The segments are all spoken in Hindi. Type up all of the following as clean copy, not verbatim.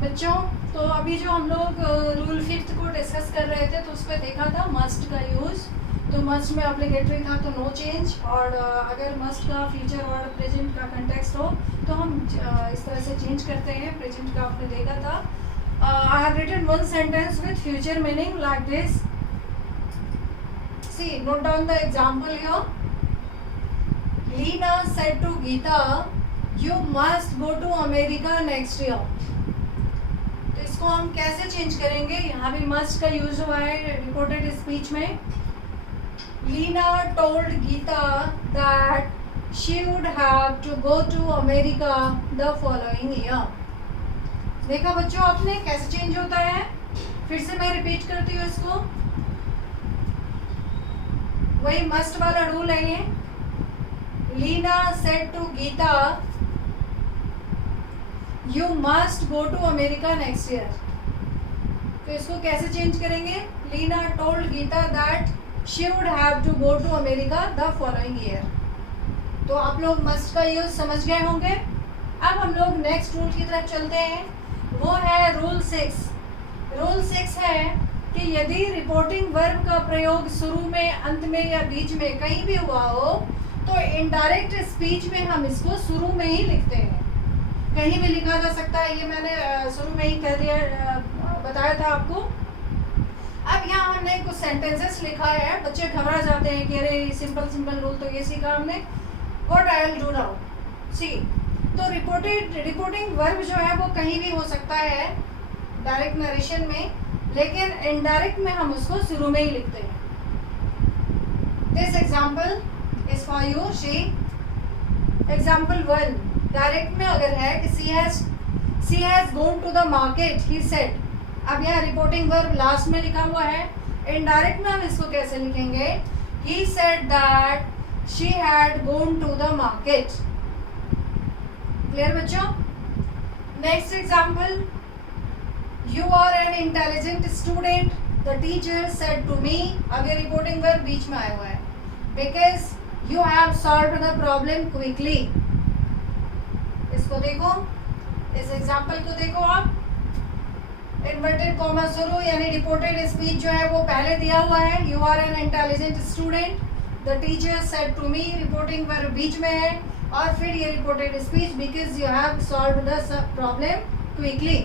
बच्चों, तो अभी जो हम लोग रूल 5 को डिस्कस कर रहे थे तो उस पर देखा था मस्ट का यूज़। तो मस्ट में ऑब्लिगेटरी था तो नो चेंज, और अगर मस्ट का फ्यूचर और प्रेजेंट का कंटेक्स्ट हो तो हम इस तरह से चेंज करते हैं। प्रेजेंट का आपने देखा था। I have written one sentence with future meaning like this. See, note down the example here. Leena said to Geeta, you must go to America next year. तो इसको हम कैसे चेंज करेंगे? यहाँ भी मस्ट का यूज हुआ है रिपोर्टेड स्पीच में। Leena told Geeta that she would have to go to America the following year. देखा बच्चों आपने कैसे चेंज होता है? फिर से मैं रिपीट करती हूँ इसको। वही मस्ट वाला रूल है ये। Leena said to Geeta, you must go to America next year. तो इसको कैसे चेंज करेंगे? Leena told Geeta that she would have to go to America the following year. तो आप लोग मस्ट का यूज समझ गए होंगे। अब हम लोग नेक्स्ट रूल की तरफ चलते हैं। वो है रूल 6। रूल 6 है कि यदि रिपोर्टिंग वर्ब का प्रयोग शुरू में, अंत में या बीच में कहीं भी हुआ हो तो इनडायरेक्ट स्पीच में हम इसको शुरू में ही लिखते हैं। कहीं भी लिखा जा सकता है, ये मैंने शुरू में ही कह दिया, बताया था आपको। अब यहाँ हमने कुछ सेंटेंसेस लिखा है। बच्चे घबरा जाते हैं कि अरे सिंपल रूल तो ये सीखा हमने। What I will do now, see. तो रिपोर्टिंग वर्ब जो है वो कहीं भी हो सकता है डायरेक्ट नरेशन में, लेकिन इनडायरेक्ट में हम उसको शुरू में ही लिखते हैं। This example is for you. She example 1 direct में अगर है कि she has gone to the market, he said. अब यह रिपोर्टिंग वर्ब लास्ट में लिखा हुआ है। इनडायरेक्ट में हम इसको कैसे लिखेंगे? He said that she had gone to the market. Clear बच्चों? Next example, you are an intelligent student, the teacher said to me. अब ये रिपोर्टिंग वर्ब बीच में आया हुआ है। Because you have solved the problem quickly. इसको देखो, इस एग्जाम्पल को देखो आप। इन्वर्टेड कॉमा शुरू, यानी रिपोर्टेड स्पीच जो है वो पहले दिया हुआ है। You are an intelligent student, the teacher said to me, reporting verb बीच में है, और फिर ये reported speech because you have solved the problem quickly.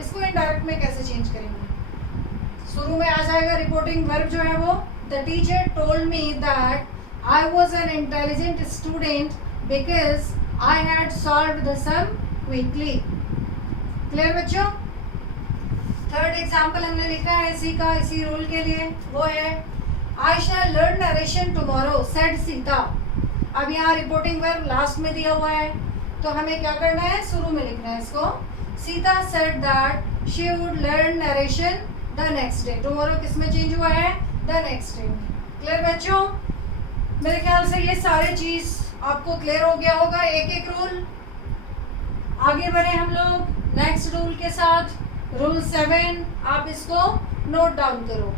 इसको इनडायरेक्ट में कैसे चेंज करेंगे? शुरू में आ जाएगा रिपोर्टिंग वर्ब जो है वो। The teacher told me that I was an intelligent student because I had solved the sum quickly. Clear बच्चों? थर्ड एग्जाम्पल हमने लिखा है इसी का, इसी रूल के लिए। वो है I shall learn narration tomorrow, said Sita. अब यहाँ रिपोर्टिंग वर्ब लास्ट में दिया हुआ है, तो हमें क्या करना है? शुरू में लिखना है इसको। Sita said that she would learn narration the next day. tomorrow किस में चेंज हुआ है? the next day। क्लियर बच्चों? मेरे ख्याल से ये सारे चीज़ आपको क्लियर हो गया होगा। एक एक रूल। आगे बढ़े हम लोग नेक्स्ट रूल के साथ। रूल 7, आप इसको नोट डाउन करो।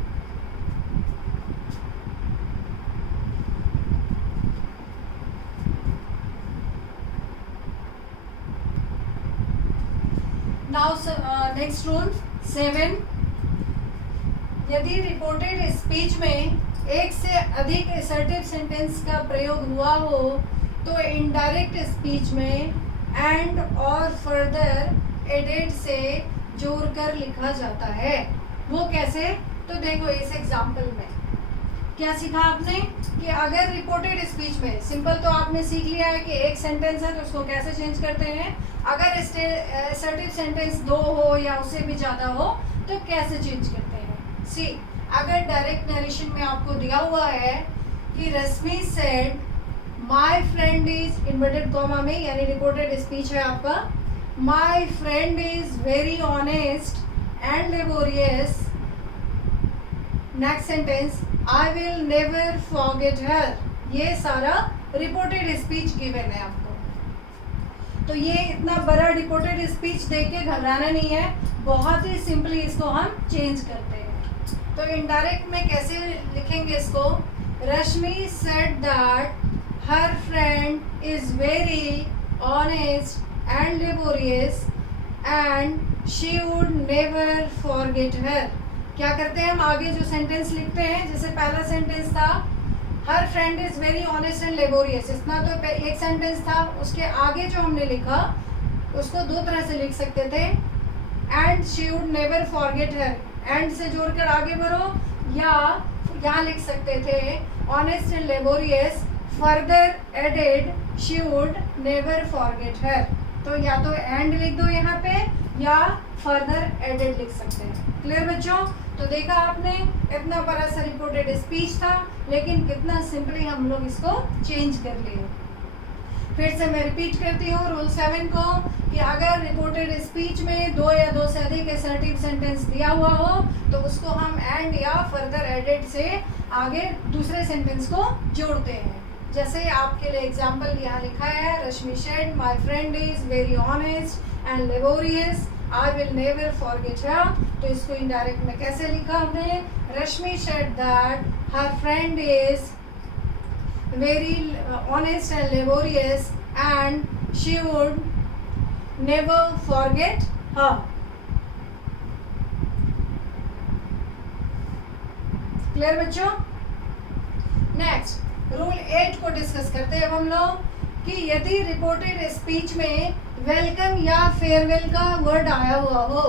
नाउ नेक्स्ट रूल 7, यदि रिपोर्टेड स्पीच में एक से अधिक असर्टिव सेंटेंस का प्रयोग हुआ हो तो इनडायरेक्ट स्पीच में एंड और फर्दर एडेड से जोड़कर लिखा जाता है। वो कैसे? तो देखो इस एग्जाम्पल में क्या सीखा आपने कि अगर रिपोर्टेड स्पीच में, सिंपल तो आपने सीख लिया है कि एक सेंटेंस है तो उसको कैसे चेंज करते हैं। अगर असर्टिव सेंटेंस 2 हो या उससे भी ज़्यादा हो तो कैसे चेंज करते हैं। सी, अगर डायरेक्ट नरेशन में आपको दिया हुआ है कि Rashmi said my friend is, inverted comma में, यानी रिपोर्टेड स्पीच है आपका, my friend is very honest and laborious. Next sentence, I will never forget her. ये सारा रिपोर्टेड स्पीच गिवन है आपको। तो ये इतना बड़ा रिपोर्टेड स्पीच देख के घबराना नहीं है, बहुत ही सिंपली इसको हम चेंज करते हैं। तो इनडायरेक्ट में कैसे लिखेंगे इसको? Rashmi said that her friend is very honest and laborious and she would never forget her. क्या करते हैं हम आगे जो सेंटेंस लिखते हैं, जैसे पहला सेंटेंस था हर friend is very honest and laborious, इतना तो एक सेंटेंस था। उसके आगे जो हमने लिखा उसको दो तरह से लिख सकते थे, and she would never forget her, and से जोड़कर आगे बढ़ो, या यहाँ लिख सकते थे honest and laborious further added she would never forget her. तो या तो एंड लिख दो यहाँ पे या फर्दर एडेड लिख सकते हैं। क्लियर बच्चों? तो देखा आपने, इतना बड़ा सा रिपोर्टेड स्पीच था लेकिन कितना सिंपली हम लोग इसको चेंज कर लिए। फिर से मैं रिपीट करती हूँ रूल 7 को कि अगर रिपोर्टेड स्पीच में दो या दो से अधिक असर्टिव सेंटेंस दिया हुआ हो तो उसको हम एंड या फर्दर एडेड से आगे दूसरे सेंटेंस को जोड़ते हैं। जैसे आपके लिए एग्जाम्पल यहाँ लिखा है, Rashmi said my friend is very honest and laborious I will never forget her. तो इसको इनडायरेक्ट में कैसे लिखा हमने, Rashmi said that her friend is very honest and laborious and she would never forget her. Clear बच्चों? नेक्स्ट रूल 8 को डिस्कस करते हैं अब हम लोग कि यदि रिपोर्टेड स्पीच में वेलकम या फेयरवेल का वर्ड आया हुआ हो,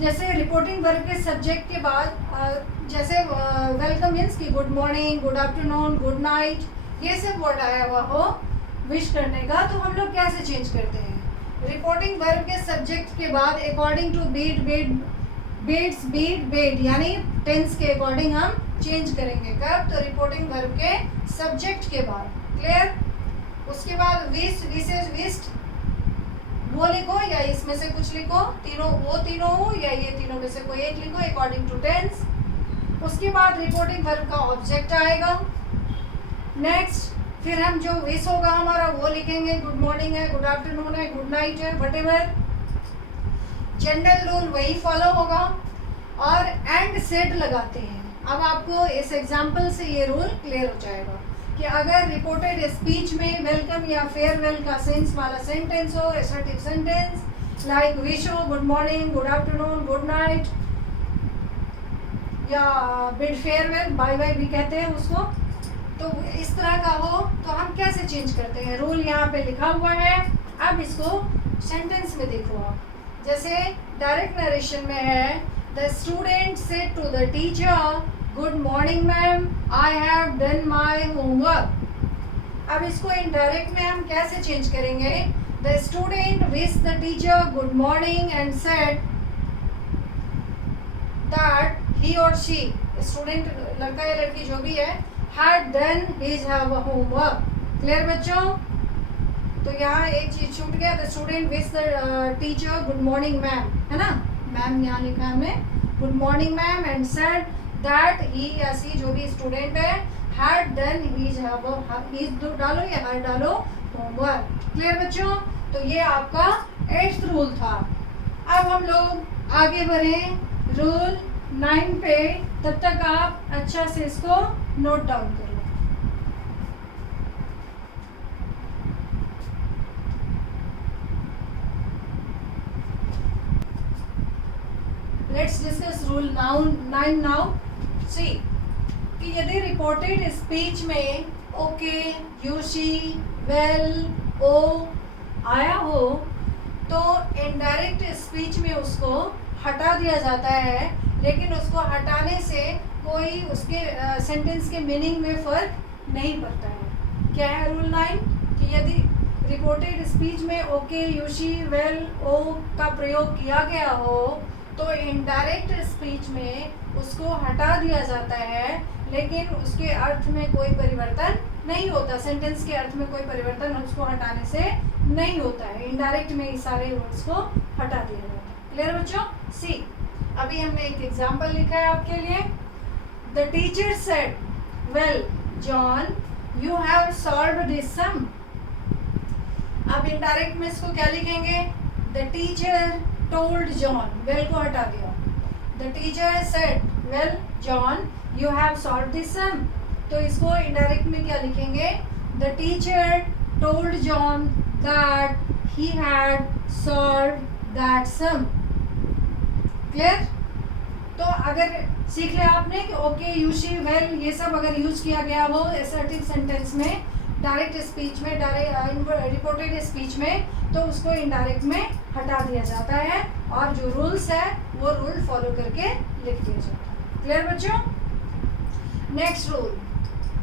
जैसे रिपोर्टिंग वर्ब के सब्जेक्ट के बाद जैसे वेलकम मीन्स कि good morning, good afternoon, good night, ये सब वर्ड आया हुआ हो विश करने का, तो हम लोग कैसे चेंज करते हैं? रिपोर्टिंग वर्ब के सब्जेक्ट के बाद according to beat beats beat bed यानी टेंस के अकॉर्डिंग हम चेंज करेंगे। कब? तो रिपोर्टिंग वर्ब के सब्जेक्ट के बाद। क्लियर? उसके बाद विश, विशेष, विस्ट वो लिखो या इसमें से कुछ लिखो, तीनों वो तीनों हो या ये तीनों में से कोई एक लिखो अकॉर्डिंग टू टेंस। उसके बाद रिपोर्टिंग वर्ब का ऑब्जेक्ट आएगा। नेक्स्ट फिर हम जो विश होगा हमारा वो लिखेंगे, गुड मॉर्निंग है, गुड आफ्टरनून है, गुड नाइट है, व्हाटएवर। जनरल रूल वही फॉलो होगा और एंड सेड लगाते हैं। अब आपको इस एग्जाम्पल से ये रूल क्लियर हो जाएगा कि अगर रिपोर्टेड स्पीच में वेलकम या फेयरवेल का सेंस वाला सेंटेंस हो, असर्टिव सेंटेंस लाइक विश हो, good morning, good afternoon, good night, या बिड फेयरवेल, बाय बाय भी कहते हैं उसको, तो इस तरह का हो तो हम कैसे चेंज करते हैं? रूल यहाँ पे लिखा हुआ है। अब इसको सेंटेंस में देखो आप, जैसे डायरेक्ट नरेशन में है, the student said to the teacher good morning ma'am I have done my homework. अब इसको इनडायरेक्ट में हम कैसे चेंज करेंगे? The student wish the teacher good morning and said that he or she, student लड़का या लड़की जो भी है, had done his homework। Clear बच्चों? तो यहाँ एक चीज छूट गया, the student wish the teacher good morning ma'am, है ना, मैम यहाँ लिखा है हमने, good morning ma'am and said that ही या सी जो भी स्टूडेंट है had done his डालो या हर डालो होमवर्क। क्लियर बच्चों? तो ये आपका 8th रूल था। अब हम लोग आगे बढ़े रूल 9 पे, तब तक आप अच्छा से इसको नोट डाउन करो। Let's discuss rule 9 now. See कि यदि रिपोर्टेड स्पीच में okay, you, she, well, O आया हो तो इनडायरेक्ट स्पीच में उसको हटा दिया जाता है, लेकिन उसको हटाने से कोई उसके सेंटेंस के मीनिंग में फ़र्क नहीं पड़ता है। क्या है रूल 9? कि यदि रिपोर्टेड स्पीच में ओके, यू, शी, वेल, ओ का प्रयोग किया गया हो तो इनडायरेक्ट स्पीच में उसको हटा दिया जाता है, लेकिन उसके अर्थ में कोई परिवर्तन नहीं होता, सेंटेंस के अर्थ में कोई परिवर्तन उसको हटाने से नहीं होता है। इनडायरेक्ट में इस सारे वर्ड्स को हटा दिया जाता है। क्लियर बच्चों? सी अभी हमने एक एग्जाम्पल लिखा है आपके लिए। The teacher said well John you have solved this sum. अब इनडायरेक्ट में इसको क्या लिखेंगे? The teacher told John, well को हटा दिया। The teacher said well John you have solved this sum, तो इसको इनडायरेक्ट में क्या लिखेंगे? The teacher told John that he had solved that sum. Clear? तो अगर सीख लिया आपने कि ओके, यू, शी, वेल, ये सब अगर यूज किया गया हो असर्टिव सेंटेंस में, डायरेक्ट स्पीच में, रिपोर्टेड स्पीच में, तो उसको इनडायरेक्ट में हटा दिया जाता है और जो रूल्स है वो रूल फॉलो करके लिख दिया जाता है. क्लियर बच्चों? Next rule.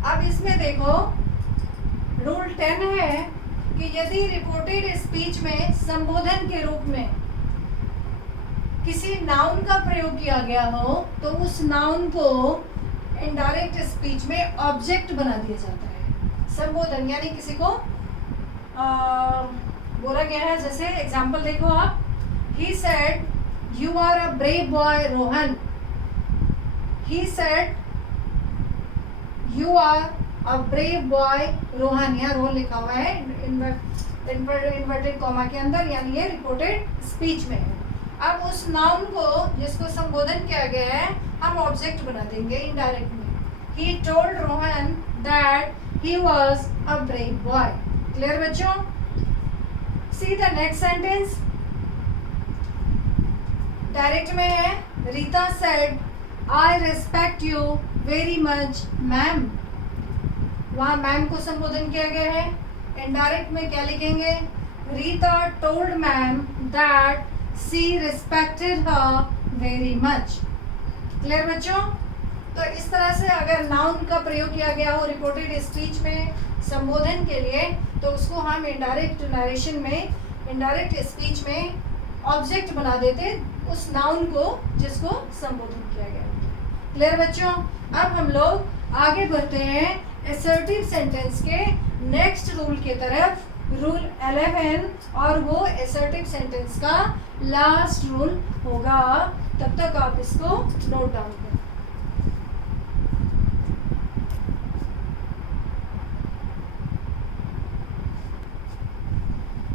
अब इसमें देखो रूल 10 है कि यदि रिपोर्टेड स्पीच में संबोधन के रूप में किसी नाउन का प्रयोग किया गया हो तो उस नाउन को इनडायरेक्ट स्पीच में ऑब्जेक्ट बना दिया जाता है. संबोधन यानी किसी को बोला गया है, जैसे एग्जांपल देखो आप. He said you are a brave boy Rohan. He said you are a brave boy Rohan. यहाँ रोहन लिखा हुआ है इन्वर्टेड कॉमा के अंदर, यानी ये रिपोर्टेड स्पीच में है. अब उस नाउन को जिसको संबोधन किया गया है हम ऑब्जेक्ट बना देंगे इनडायरेक्ट में. He told Rohan that he was a brave boy. Clear बच्चों? See the next sentence. Direct में है Rita said I respect you very much ma'am. वहाँ मैम को संबोधन किया गया है. इनडायरेक्ट में क्या लिखेंगे? Rita told ma'am that she respected her very much. Clear बच्चों? तो इस तरह से अगर नाउन का प्रयोग किया गया हो रिपोर्टेड स्पीच में संबोधन के लिए तो उसको हम इनडायरेक्ट नरेशन में, इनडायरेक्ट स्पीच में ऑब्जेक्ट बना देते उस नाउन को जिसको संबोधन किया गया. क्लियर बच्चों? अब हम लोग आगे बढ़ते हैं असर्टिव सेंटेंस के नेक्स्ट रूल की तरफ, रूल 11, और वो असर्टिव सेंटेंस का लास्ट रूल होगा. तब तक आप इसको नोट डाउन करें.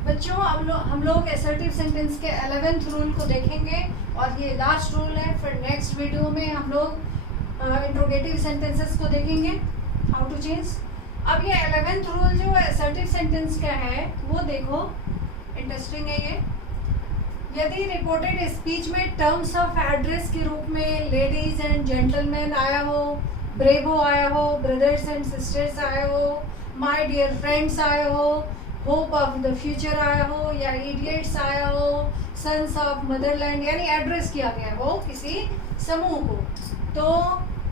बच्चों अब हम लोग असर्टिव सेंटेंस के 11th रूल को देखेंगे और ये लास्ट रूल है. फिर नेक्स्ट वीडियो में हम लोग इंट्रोगेटिव सेंटेंसेस को देखेंगे, हाउ टू चेंज. अब ये 11th रूल जो असर्टिव सेंटेंस का है वो देखो, इंटरेस्टिंग है ये. यदि रिपोर्टेड स्पीच में टर्म्स ऑफ एड्रेस के रूप में लेडीज एंड जेंटलमैन आया हो, ब्रेवो आया हो, ब्रदर्स एंड सिस्टर्स आया हो, माय डियर फ्रेंड्स आया हो, होप ऑफ द फ्यूचर आया हो, या इडियट्स आया हो, सन्स ऑफ मदरलैंड, यानी एड्रेस किया गया हो किसी समूह को, तो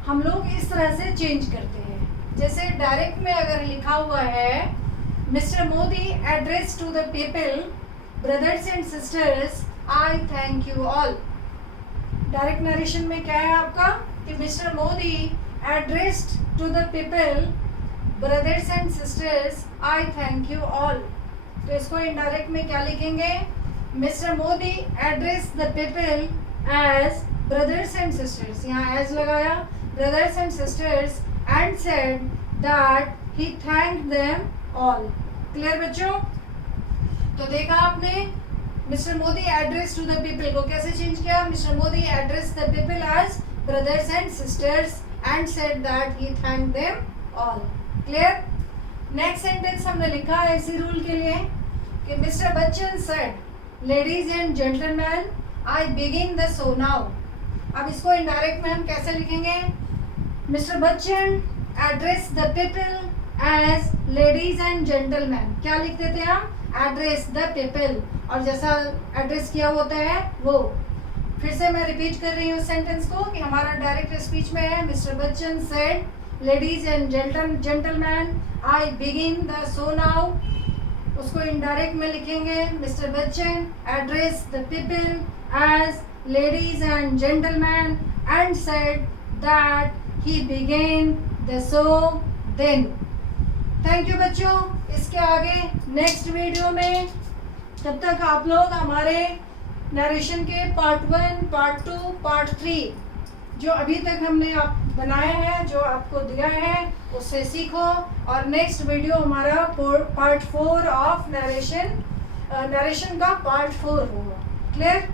हम लोग इस तरह से चेंज करते हैं. जैसे डायरेक्ट में अगर लिखा हुआ है mister Modi address to the people, brothers and sisters, I thank you all. Direct narration में क्या है आपका कि mister Modi addressed to the people, brothers and sisters, I thank you all. तो इसको इनडायरेक्ट में क्या लिखेंगे? Mister Modi address the people as brothers and sisters, यहाँ एज लगाया, brothers and sisters, and said that he thanked them all. Clear बच्चों? तो देखा आपने mister Modi address to the people को कैसे चेंज किया? Mister Modi address the people as brothers and sisters and said that he thanked them all. Clear? Next sentence हमने लिखा है इसी रूल के लिए कि mister Bachchan said ladies and gentleman I begin the show now. अब इसको इनडायरेक्ट में हम कैसे लिखेंगे? Mister Bachchan address the people as ladies and gentleman. क्या लिख देते हैं हम? एड्रेस द पीपल, और जैसा एड्रेस किया होता है वो. फिर से मैं रिपीट कर रही हूँ सेंटेंस को कि हमारा डायरेक्ट स्पीच में है mister Bachchan said ladies and gentleman I begin the show now. उसको इनडायरेक्ट में लिखेंगे mister Bachchan address the people as ladies and gentleman and said that he began the show then. Thank you बच्चों. इसके आगे नेक्स्ट वीडियो में, तब तक आप लोग हमारे नरेशन के पार्ट 1, पार्ट 2, पार्ट 3 जो अभी तक हमने आप बनाया है, जो आपको दिया है, उससे सीखो. और नेक्स्ट वीडियो हमारा पार्ट 4 ऑफ नरेशन का पार्ट 4 होगा. क्लियर?